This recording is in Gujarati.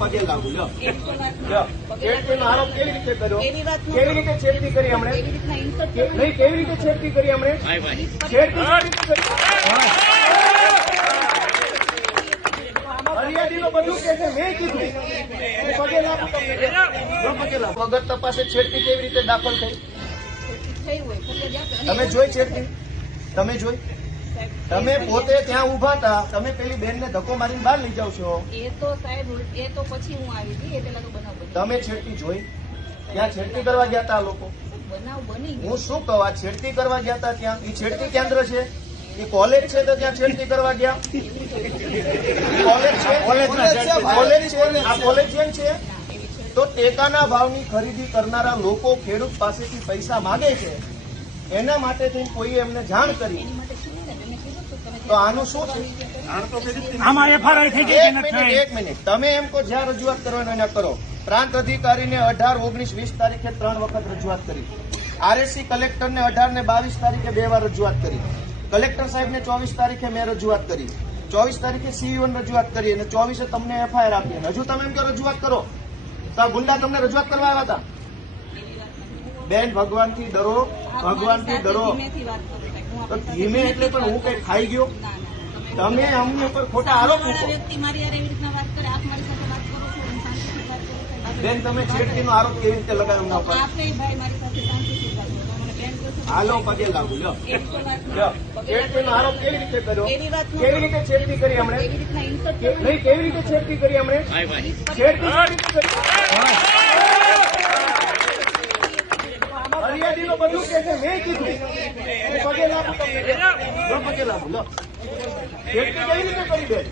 પગે લાગુ પગે છેડતીનો આરોપ કેવી રીતે કર્યો? કેવી રીતે છેડતી કરી હમણે? નહીં કેવી રીતે છેડતી કરી હમણે? ફરિયાદીનો બધું કે છે મેં કીધું. પગે લાગુ પગે લાગુ. વગર તપાસે છેડતી કેવી રીતે દાખલ થઈ? તમે જોઈ છેડતી? તમે જોઈ? તમે પોતે ત્યાં ઊભા હતા તમે પેલી બેન ને ધક્કો મારીને બહાર લઈ જાવ છો? એ તો સાહેબ એ તો પછી હું આવી હતી એ પેલા તો બનાવ તમે છેડતી જોઈ? ત્યાં છેડતી કરવા ગયા હતા લોકો? બનાવ બની હું શું કહું આ છેડતી કરવા ગયા હતા ત્યાં? એ છેડતી કેન્દ્ર છે? એ કોલેજ છે તો ત્યાં છેડતી કરવા ગયા? કોલેજ છે? કોલેજ છે આ કોલેજ છે? તો ટેકાના ભાવની ખરીદી કરનારા લોકો ખેડૂત પાસેથી પૈસા માંગે છે? એના માટે થઈને કોઈએ એમને જાણ કરી. એની માટે શું ને? મેં કીધું તો તમે આનું શું છે? આમાં એફઆરઆઈ થઈ ગઈ એક મિનિટ થઈ એક મિનિટ. તમે એમ કહો જ્યાં રજૂઆત કરવાનો એના કરો. પ્રાંત અધિકારીને અઢાર ઓગણીસ વીસ તારીખે ત્રણ વખત રજૂઆત કરી. આરએસસી કલેક્ટરને અઢાર ને બાવીસ તારીખે બે વાર રજૂઆત કરી. કલેક્ટર સાહેબને ચોવીસ તારીખે મેં રજૂઆત કરી. ચોવીસ તારીખે સીઈઓને રજૂઆત કરી અને ચોવીસે તમને એફઆઈઆર આપી. અને હજુ તમે એમ કે રજૂઆત કરો. તો આ ગુંડા તમને રજૂઆત કરવા આવ્યા હતા? બેન ભગવાનથી ડરો ભગવાનથી ડરો. ધીમેથી વાત કરો તો ધીમે એટલે પણ હું કઈ ખાઈ ગયો. તમે અમને પર ખોટા આરોપ. બેન તમે છેડતીનો આરોપ કેવી રીતે લગાવ્યો. હાલો પગે લાગુ લો છેડતીનો આરોપ કેવી રીતે કર્યો? કેવી રીતે છેડતી કરી હમણે નહીં કેવી રીતે છેડતી કરી હમણે છેડતી કરી ફરિયાદીનો મેં કીધું પગે લાગુ. પગે કરી બેન